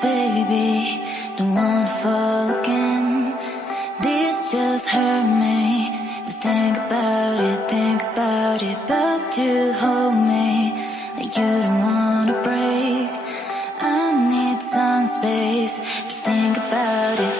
baby, don't wanna fall again. This just hurt me. Just think about it, but you hold me like you don't wanna break. I need some space, just think about it.